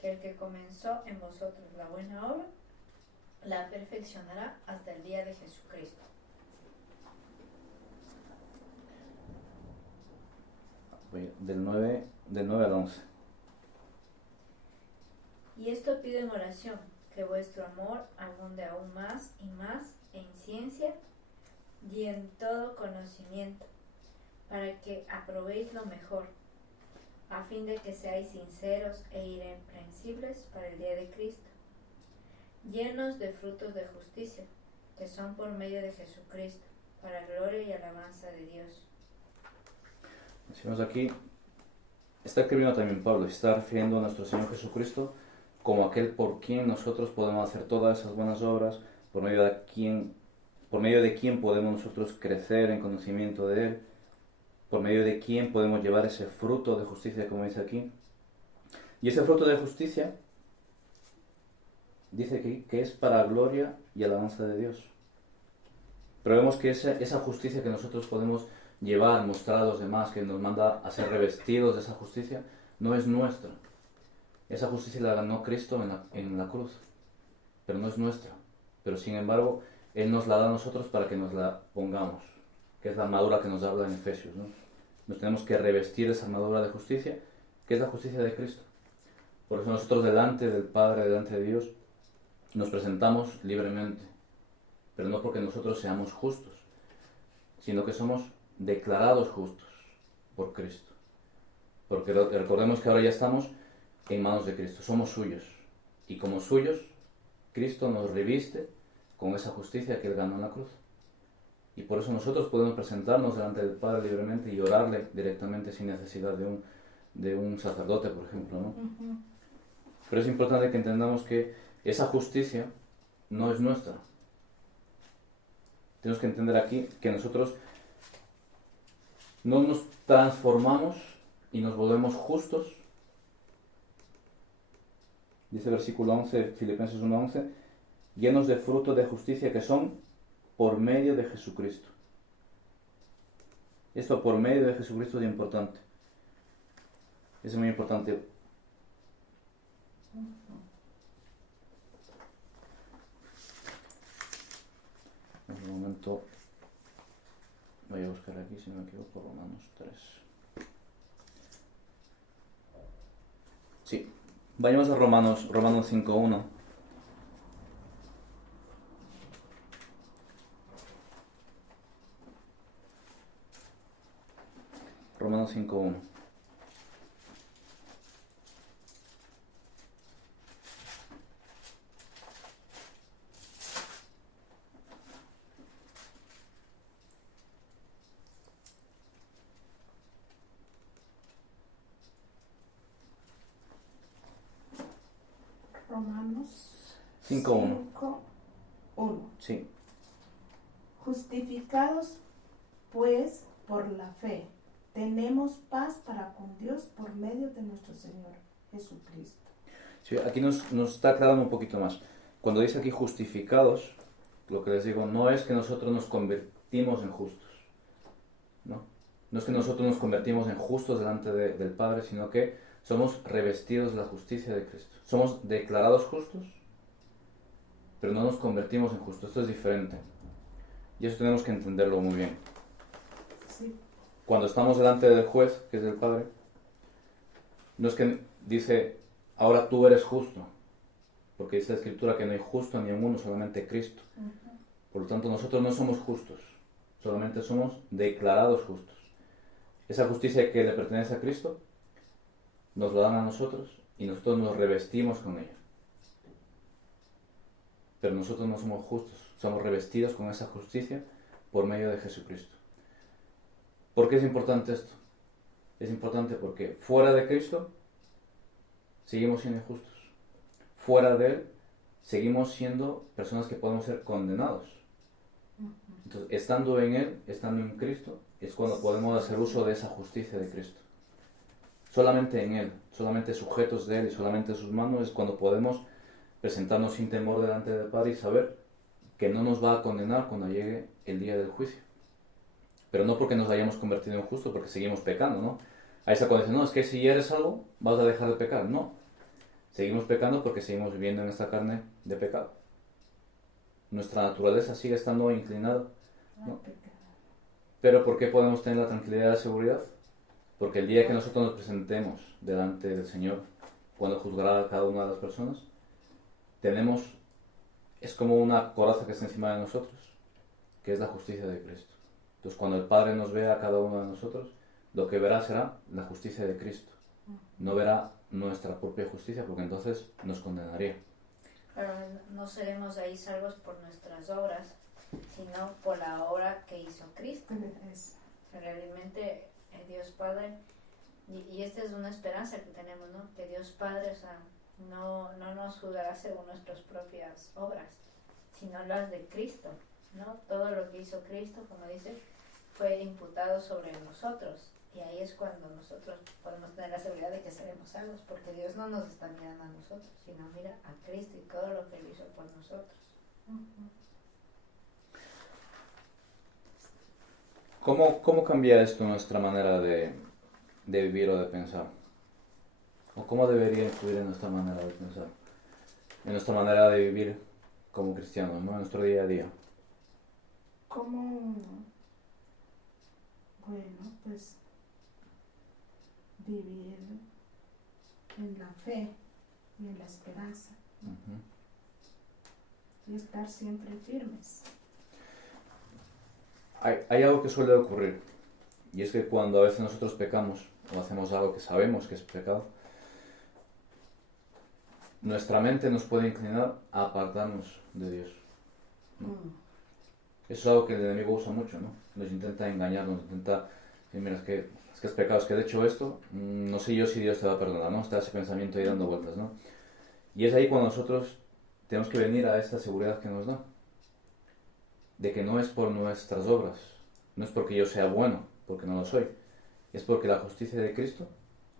que el que comenzó en vosotros la buena obra, la perfeccionará hasta el día de Jesucristo. Del 9 al 11. Y esto pido en oración, que vuestro amor abunde aún más y más en ciencia y en todo conocimiento, para que aprobéis lo mejor, a fin de que seáis sinceros e irreprensibles para el día de Cristo, llenos de frutos de justicia, que son por medio de Jesucristo, para gloria y alabanza de Dios. Decimos aquí, está escribiendo también Pablo, está refiriendo a nuestro Señor Jesucristo como aquel por quien nosotros podemos hacer todas esas buenas obras, por medio de quien podemos nosotros crecer en conocimiento de Él, por medio de quien podemos llevar ese fruto de justicia, como dice aquí. Y ese fruto de justicia dice que es para gloria y alabanza de Dios. Pero vemos que esa justicia que nosotros podemos llevar, mostrar a los demás, que nos manda a ser revestidos de esa justicia, no es nuestra. Esa justicia la ganó Cristo en la cruz, pero no es nuestra. Pero sin embargo, Él nos la da a nosotros para que nos la pongamos, que es la armadura que nos habla en Efesios, ¿no? Nos tenemos que revestir esa armadura de justicia, que es la justicia de Cristo. Por eso nosotros delante del Padre, delante de Dios, nos presentamos libremente, pero no porque nosotros seamos justos, sino que somos declarados justos por Cristo. Porque recordemos que ahora ya estamos en manos de Cristo, somos suyos. Y como suyos, Cristo nos reviste con esa justicia que Él ganó en la cruz. Y por eso nosotros podemos presentarnos delante del Padre libremente y orarle directamente sin necesidad de un sacerdote, por ejemplo, ¿no? Ujú. Pero es importante que entendamos que esa justicia no es nuestra. Tenemos que entender aquí que nosotros no nos transformamos y nos volvemos justos. Dice versículo 11, Filipenses 1:11, llenos de fruto de justicia que son por medio de Jesucristo. Esto por medio de Jesucristo es importante. Es muy importante. Un momento. Voy a buscar aquí, si no me equivoco, Romanos 3. Sí. Vayamos a Romanos 5:1. Romanos 5:1. Romanos 5:1. 5:1. Sí. Justificados pues por la fe, tenemos paz para con Dios por medio de nuestro Señor Jesucristo. Sí, aquí nos está aclarando un poquito más. Cuando dice aquí justificados, lo que les digo, no es que nosotros nos convertimos en justos. No. No es que nosotros nos convertimos en justos delante del Padre, sino que somos revestidos de la justicia de Cristo. Somos declarados justos, pero no nos convertimos en justos. Esto es diferente. Y eso tenemos que entenderlo muy bien. Sí. Cuando estamos delante del juez, que es el Padre, no es que dice, ahora tú eres justo, porque dice la Escritura que no hay justo ni en uno, solamente Cristo. Ujú. Por lo tanto, nosotros no somos justos, solamente somos declarados justos. Esa justicia que le pertenece a Cristo, nos la dan a nosotros y nosotros nos revestimos con ella. Pero nosotros no somos justos, somos revestidos con esa justicia por medio de Jesucristo. ¿Por qué es importante esto? Es importante porque fuera de Cristo seguimos siendo injustos. Fuera de Él seguimos siendo personas que podemos ser condenados. Entonces, estando en Él, estando en Cristo, es cuando podemos hacer uso de esa justicia de Cristo. Solamente en Él, solamente sujetos de Él y solamente sus manos es cuando podemos presentarnos sin temor delante del Padre y saber que no nos va a condenar cuando llegue el día del juicio. Pero no porque nos hayamos convertido en justos, porque seguimos pecando, ¿no? Ahí está cuando dicen, no, es que si eres salvo, vas a dejar de pecar. No, seguimos pecando porque seguimos viviendo en esta carne de pecado. Nuestra naturaleza sigue estando inclinada, ¿no? Pero ¿por qué podemos tener la tranquilidad y la seguridad? Porque el día que nosotros nos presentemos delante del Señor, cuando juzgará a cada una de las personas, es como una coraza que está encima de nosotros, que es la justicia de Cristo. Entonces, cuando el Padre nos vea a cada uno de nosotros, lo que verá será la justicia de Cristo. No verá nuestra propia justicia, porque entonces nos condenaría. Pero no seremos ahí salvos por nuestras obras, sino por la obra que hizo Cristo. O sea, realmente Dios Padre, y esta es una esperanza que tenemos, ¿no? Que Dios Padre, o sea, no nos juzgará según nuestras propias obras, sino las de Cristo, ¿no? Todo lo que hizo Cristo, como dice, fue imputado sobre nosotros. Y ahí es cuando nosotros podemos tener la seguridad de que seremos salvos, porque Dios no nos está mirando a nosotros, sino mira a Cristo y todo lo que Él hizo por nosotros. ¿Cómo cambia esto nuestra manera de vivir o de pensar? ¿O cómo debería influir en nuestra manera de pensar? En nuestra manera de vivir como cristianos, ¿no? En nuestro día a día. ¿Cómo? Bueno, pues vivir en la fe y en la esperanza. Y estar siempre firmes. Hay algo que suele ocurrir, y es que cuando a veces nosotros pecamos o hacemos algo que sabemos que es pecado, nuestra mente nos puede inclinar a apartarnos de Dios, ¿no? Eso es algo que el enemigo usa mucho, ¿no? Nos intenta engañar, nos intenta decir, mira, es que es pecado, es que de hecho esto, no sé yo si Dios te va a perdonar, ¿no? Está ese pensamiento ahí dando vueltas, ¿no? Y es ahí cuando nosotros tenemos que venir a esta seguridad que nos da, de que no es por nuestras obras, no es porque yo sea bueno, porque no lo soy, es porque la justicia de Cristo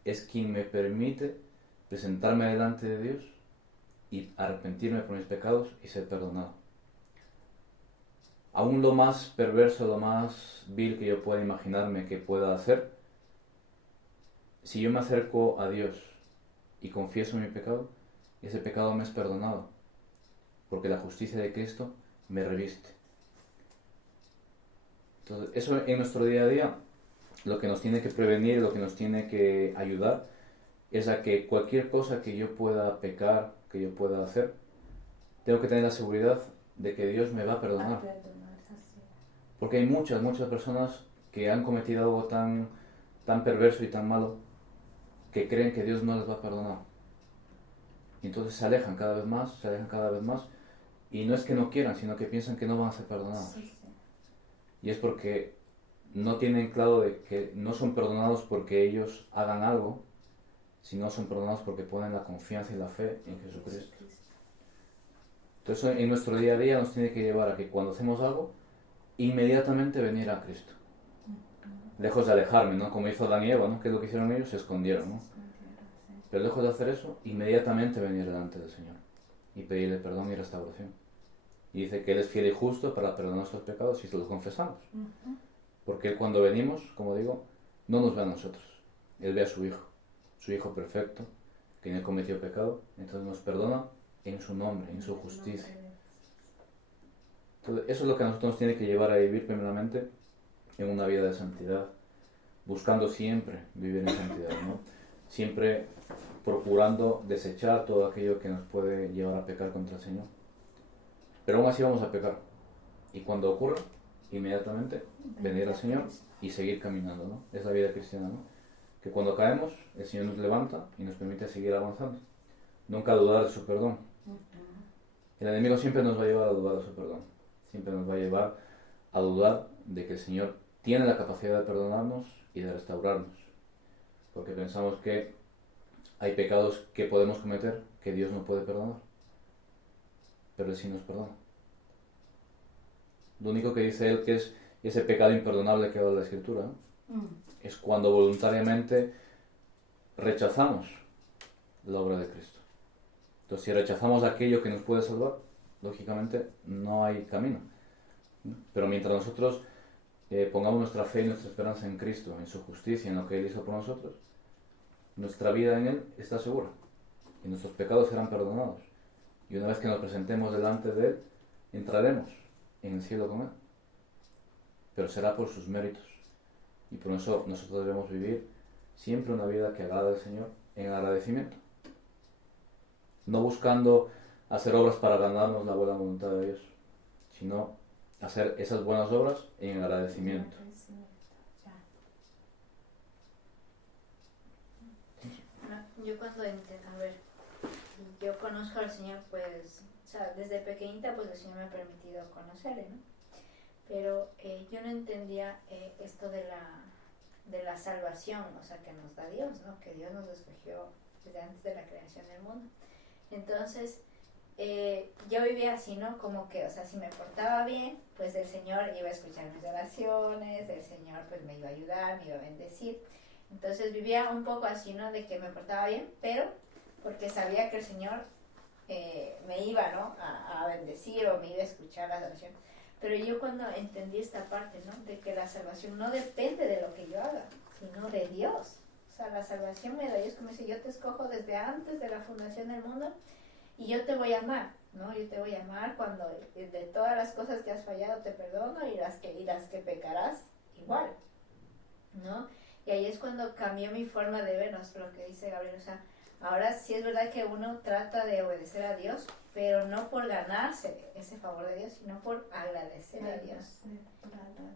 es quien me permite presentarme delante de Dios y arrepentirme por mis pecados y ser perdonado. Aún lo más perverso, lo más vil que yo pueda imaginarme que pueda hacer, si yo me acerco a Dios y confieso mi pecado, ese pecado me es perdonado, porque la justicia de Cristo me reviste. Entonces, eso en nuestro día a día, lo que nos tiene que prevenir, lo que nos tiene que ayudar, es a que cualquier cosa que yo pueda pecar, que yo pueda hacer, tengo que tener la seguridad de que Dios me va a perdonar. Porque hay muchas personas que han cometido algo tan perverso y tan malo que creen que Dios no les va a perdonar. Y entonces se alejan cada vez más, y no es que no quieran, sino que piensan que no van a ser perdonados. Y es porque no tienen claro de que no son perdonados porque ellos hagan algo, sino son perdonados porque ponen la confianza y la fe en Jesucristo. Entonces en nuestro día a día nos tiene que llevar a que cuando hacemos algo, inmediatamente venir a Cristo. Lejos de alejarme, ¿no? Como hizo Adán y Eva, ¿no? ¿Qué es lo que hicieron ellos? Se escondieron, ¿no? Pero lejos de hacer eso, inmediatamente venir delante del Señor y pedirle perdón y restauración. Y dice que Él es fiel y justo para perdonar nuestros pecados si se los confesamos. Porque Él cuando venimos, como digo, no nos ve a nosotros. Él ve a su Hijo perfecto, que no cometió pecado, entonces nos perdona en su nombre, en su justicia. Entonces, eso es lo que a nosotros nos tiene que llevar a vivir primeramente en una vida de santidad, buscando siempre vivir en santidad, ¿no? Siempre procurando desechar todo aquello que nos puede llevar a pecar contra el Señor. Pero aún así vamos a pecar. Y cuando ocurra, inmediatamente venir al Señor y seguir caminando, ¿no? Es la vida cristiana, ¿no? Que cuando caemos, el Señor nos levanta y nos permite seguir avanzando. Nunca dudar de su perdón. El enemigo siempre nos va a llevar a dudar de su perdón. Siempre nos va a llevar a dudar de que el Señor tiene la capacidad de perdonarnos y de restaurarnos. Porque pensamos que hay pecados que podemos cometer que Dios no puede perdonar. pero Él sí nos perdona. Lo único que dice Él que es ese pecado imperdonable que habla la Escritura, ¿no? Es cuando voluntariamente rechazamos la obra de Cristo. Entonces, si rechazamos aquello que nos puede salvar, lógicamente no hay camino, ¿no? Pero mientras nosotros pongamos nuestra fe y nuestra esperanza en Cristo, en su justicia, en lo que Él hizo por nosotros, nuestra vida en Él está segura y nuestros pecados serán perdonados. Y una vez que nos presentemos delante de Él, entraremos en el cielo con Él. Pero será por sus méritos. Y por eso nosotros debemos vivir siempre una vida que agrade al Señor en agradecimiento. No buscando hacer obras para ganarnos la buena voluntad de Dios, sino hacer esas buenas obras en agradecimiento. Yo cuando yo conozco al Señor, pues, o sea, desde pequeñita, pues el Señor me ha permitido conocerle, ¿no? Pero yo no entendía esto de la salvación, o sea, que nos da Dios, ¿no? Que Dios nos escogió desde antes de la creación del mundo. Entonces, yo vivía así, ¿no? Como que, o sea, si me portaba bien, pues el Señor iba a escuchar mis oraciones, el Señor pues me iba a ayudar, me iba a bendecir. Entonces vivía un poco así, ¿no? De que me portaba bien, pero porque sabía que el Señor me iba, ¿no? A bendecir o me iba a escuchar las oraciones. Pero yo cuando entendí esta parte, ¿no? De que la salvación no depende de lo que yo haga, sino de Dios. O sea, la salvación me da Dios, como dice, yo te escojo desde antes de la fundación del mundo y yo te voy a amar, ¿no? Yo te voy a amar cuando de todas las cosas que has fallado te perdono y las que pecarás igual, ¿no? Y ahí es cuando cambió mi forma de vernos, lo que dice Gabriel. O sea, ahora sí es verdad que uno trata de obedecer a Dios, pero no por ganarse ese favor de Dios, sino por agradecer a Dios.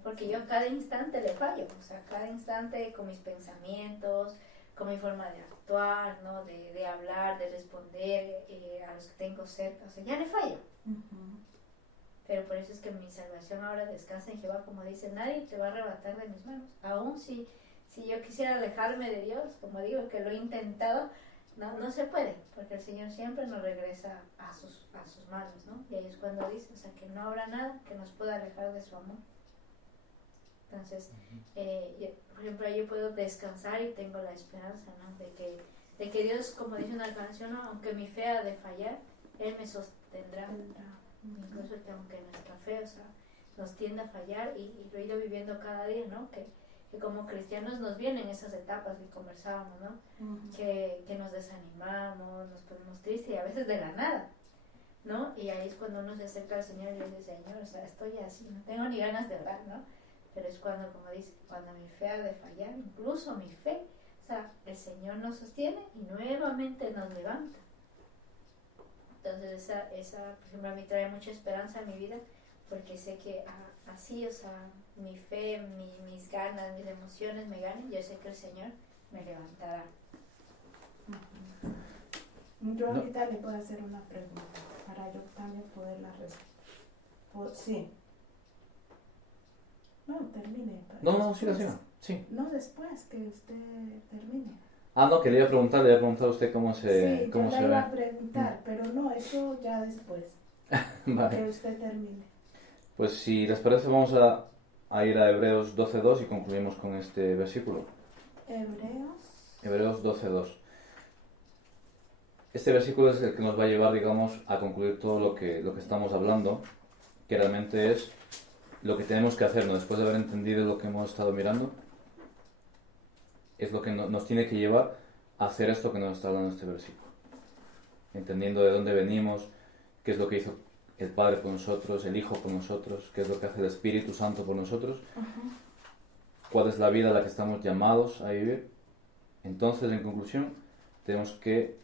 Porque yo cada instante le fallo, o sea, cada instante con mis pensamientos, con mi forma de actuar, ¿no? De hablar, de responder a los que tengo cerca, o sea, ya le fallo. Pero por eso es que mi salvación ahora descansa en Jehová, como dice, nadie te va a arrebatar de mis manos. Aún si yo quisiera alejarme de Dios, como digo, que lo he intentado, no se puede, porque el Señor siempre nos regresa a sus manos, ¿no? Y ahí es cuando dice, o sea, que no habrá nada que nos pueda alejar de su amor. Entonces, por ejemplo, yo puedo descansar y tengo la esperanza, ¿no? De que Dios, como dice una canción, ¿no? Aunque mi fe ha de fallar, Él me sostendrá. Incluso que aunque nuestra fe, o sea, nos tiende a fallar, y lo he ido viviendo cada día, ¿no? Que como cristianos nos vienen esas etapas que conversábamos, ¿no? Que nos desanimamos, nos ponemos tristes y a veces de la nada, ¿no? Y ahí es cuando uno se acerca al Señor y le dice, Señor, o sea, estoy así, no tengo ni ganas de orar, ¿no? Pero es cuando, como dice, cuando mi fe ha de fallar, incluso mi fe, o sea, el Señor nos sostiene y nuevamente nos levanta. Entonces esa por ejemplo, a mí trae mucha esperanza a mi vida, porque sé que así, o sea, mi fe, mis ganas, mis emociones me ganan, yo sé que el Señor me levantará. Yo ahorita le puedo hacer una pregunta para yo también poderla responder. Sí. No, termine. No, siga. Sí. No, después que usted termine. No, que le iba a preguntar a usted cómo se ve. Sí, yo le iba a preguntar, pero no, eso ya después. Vale. Que usted termine. Pues si les parece vamos a ir a Hebreos 12.2 y concluimos con este versículo. Hebreos 12.2. Este versículo es el que nos va a llevar, digamos, a concluir todo lo que estamos hablando, que realmente es lo que tenemos que hacer, ¿no? Después de haber entendido lo que hemos estado mirando, es lo que nos tiene que llevar a hacer esto que nos está hablando este versículo. Entendiendo de dónde venimos, qué es lo que hizo el Padre por nosotros, el Hijo por nosotros, qué es lo que hace el Espíritu Santo por nosotros, cuál es la vida a la que estamos llamados a vivir. Entonces, en conclusión, tenemos que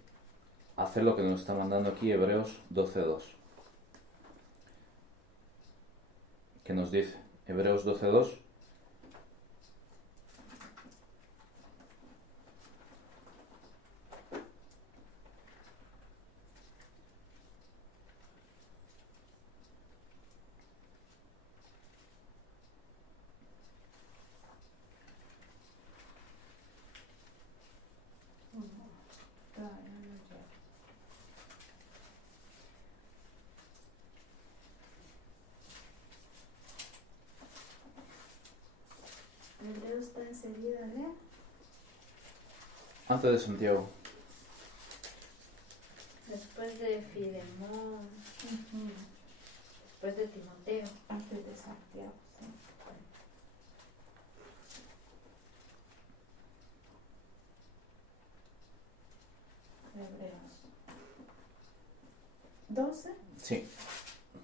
hacer lo que nos está mandando aquí Hebreos 12.2. ¿Qué nos dice? Hebreos 12.2. de... Antes de Santiago. Después de Filemón, después de Timoteo. Antes de Santiago, sí. Hebreos 12, Sí.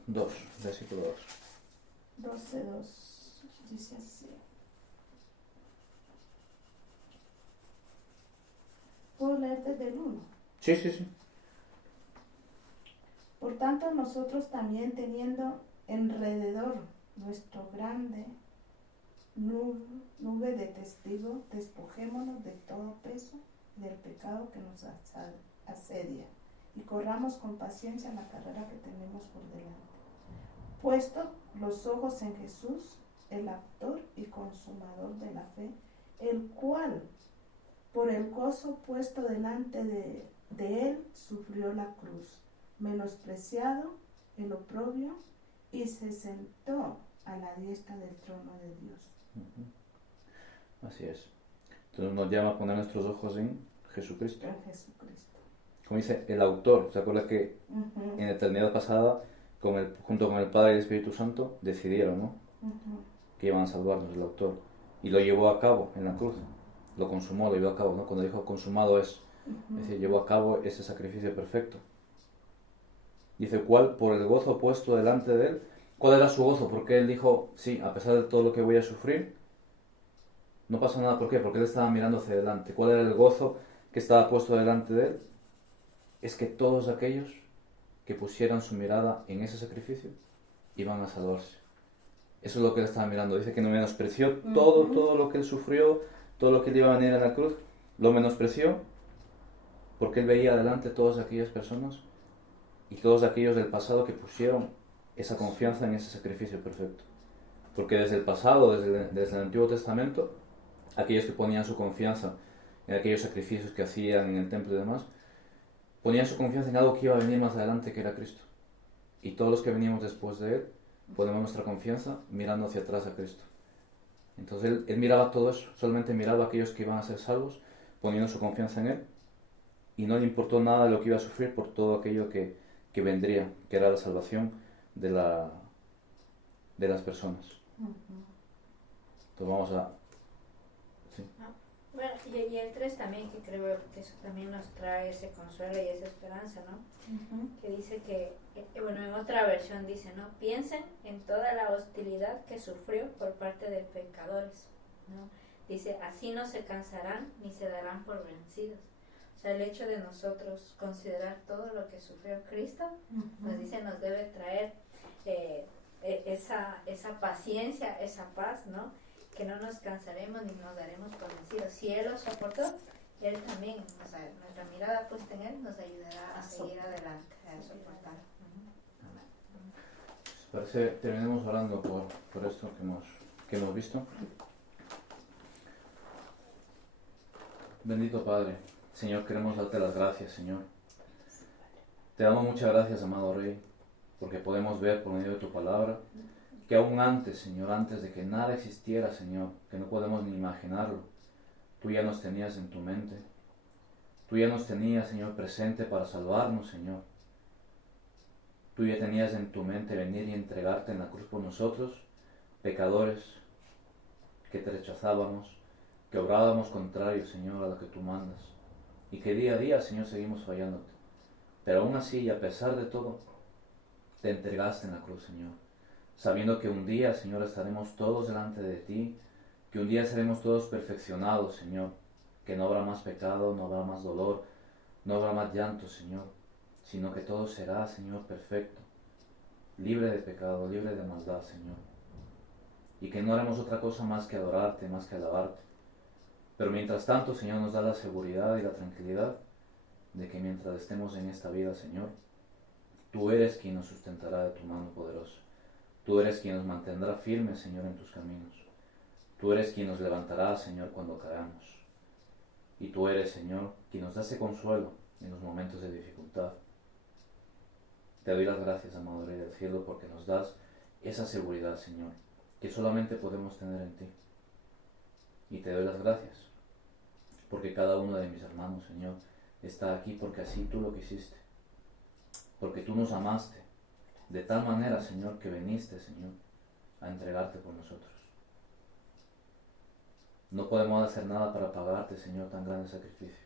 2, versículo 2. 12, 2, dice así. ¿Puedo leer desde el 1? Sí, sí, sí. Por tanto, nosotros también teniendo alrededor nuestro grande nube de testigos, despojémonos de todo peso y del pecado que nos asedia, y corramos con paciencia la carrera que tenemos por delante. Puesto los ojos en Jesús, el autor y consumador de la fe, el cual, por el gozo puesto delante de él, sufrió la cruz, menospreciado el oprobio, y se sentó a la diestra del trono de Dios. Así es. Entonces nos llama a poner nuestros ojos en Jesucristo. En Jesucristo. Como dice el autor, ¿se acuerda que en la eternidad pasada, junto con el Padre y el Espíritu Santo, decidieron, ¿no? Que iban a salvarnos, el autor? Y lo llevó a cabo en la cruz. Lo consumó, lo llevó a cabo, ¿no? Cuando dijo consumado es decir, llevó a cabo ese sacrificio perfecto. Dice, ¿cuál? Por el gozo puesto delante de él. ¿Cuál era su gozo? Porque él dijo, sí, a pesar de todo lo que voy a sufrir, no pasa nada. ¿Por qué? Porque él estaba mirando hacia adelante. ¿Cuál era el gozo que estaba puesto delante de él? Es que todos aquellos que pusieran su mirada en ese sacrificio iban a salvarse. Eso es lo que él estaba mirando. Dice que no menospreció todo lo que él sufrió, todo lo que él iba a venir en la cruz. Lo menospreció porque él veía adelante todas aquellas personas y todos aquellos del pasado que pusieron esa confianza en ese sacrificio perfecto. Porque desde el pasado, desde el Antiguo Testamento, aquellos que ponían su confianza en aquellos sacrificios que hacían en el templo y demás, ponían su confianza en algo que iba a venir más adelante, que era Cristo. Y todos los que veníamos después de él, ponemos nuestra confianza mirando hacia atrás a Cristo. Entonces él miraba todo eso, solamente miraba a aquellos que iban a ser salvos, poniendo su confianza en él, y no le importó nada de lo que iba a sufrir por todo aquello que vendría, que era la salvación de las personas. Entonces vamos a... Sí. Bueno, y el 3 también, que creo que eso también nos trae ese consuelo y esa esperanza, ¿no? Que dice que, bueno, en otra versión dice, ¿no? Piensen en toda la hostilidad que sufrió por parte de pecadores, ¿no? Dice, así no se cansarán ni se darán por vencidos. O sea, el hecho de nosotros considerar todo lo que sufrió Cristo, nos dice, nos debe traer esa paciencia, esa paz, ¿no? Que no nos cansaremos ni nos daremos por vencidos. Si Él lo soportó, Él también, o sea, nuestra mirada puesta en Él nos ayudará a seguir adelante, a soportar. Parece, terminemos orando por esto que hemos visto. Bendito Padre, Señor, queremos darte las gracias, Señor. Te damos muchas gracias, amado Rey, porque podemos ver por medio de tu palabra que aún antes, Señor, antes de que nada existiera, Señor, que no podemos ni imaginarlo, tú ya nos tenías en tu mente. Tú ya nos tenías, Señor, presente para salvarnos, Señor. Tú ya tenías en tu mente venir y entregarte en la cruz por nosotros, pecadores, que te rechazábamos, que obrábamos contrario, Señor, a lo que tú mandas, y que día a día, Señor, seguimos fallándote. Pero aún así, y a pesar de todo, te entregaste en la cruz, Señor, sabiendo que un día, Señor, estaremos todos delante de ti, que un día seremos todos perfeccionados, Señor, que no habrá más pecado, no habrá más dolor, no habrá más llanto, Señor, sino que todo será, Señor, perfecto, libre de pecado, libre de maldad, Señor, y que no haremos otra cosa más que adorarte, más que alabarte. Pero mientras tanto, Señor, nos da la seguridad y la tranquilidad de que mientras estemos en esta vida, Señor, tú eres quien nos sustentará de tu mano poderosa. Tú eres quien nos mantendrá firmes, Señor, en tus caminos. Tú eres quien nos levantará, Señor, cuando caemos. Y tú eres, Señor, quien nos da ese consuelo en los momentos de dificultad. Te doy las gracias, amado Rey del Cielo, porque nos das esa seguridad, Señor, que solamente podemos tener en ti. Y te doy las gracias, porque cada uno de mis hermanos, Señor, está aquí porque así tú lo quisiste. Porque tú nos amaste de tal manera, Señor, que viniste, Señor, a entregarte por nosotros. No podemos hacer nada para pagarte, Señor, tan grande sacrificio.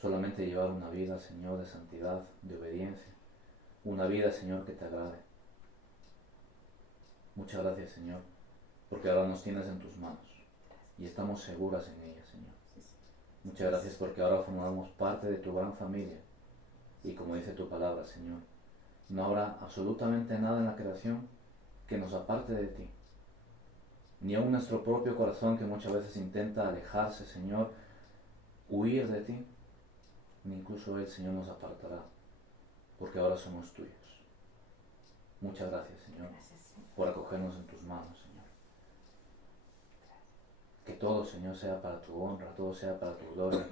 Solamente llevar una vida, Señor, de santidad, de obediencia. Una vida, Señor, que te agrade. Muchas gracias, Señor, porque ahora nos tienes en tus manos y estamos seguras en ellas, Señor. Muchas gracias porque ahora formamos parte de tu gran familia y como dice tu palabra, Señor, no habrá absolutamente nada en la creación que nos aparte de ti. Ni aun nuestro propio corazón que muchas veces intenta alejarse, Señor, huir de ti, ni incluso Él, Señor, nos apartará, porque ahora somos tuyos. Muchas gracias, Señor, por acogernos en tus manos, Señor. Que todo, Señor, sea para tu honra, todo sea para tu gloria.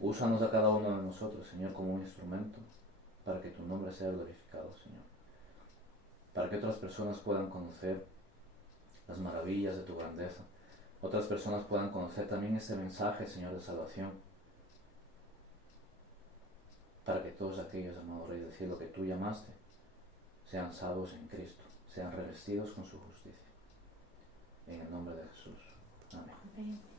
Úsanos a cada uno de nosotros, Señor, como un instrumento para que tu nombre sea glorificado, Señor. Para que otras personas puedan conocer las maravillas de tu grandeza. Otras personas puedan conocer también este mensaje, Señor, de salvación. Para que todos aquellos, amado Rey del Cielo, que tú llamaste, sean salvos en Cristo, sean revestidos con su justicia. En el nombre de Jesús. Amén. Amén.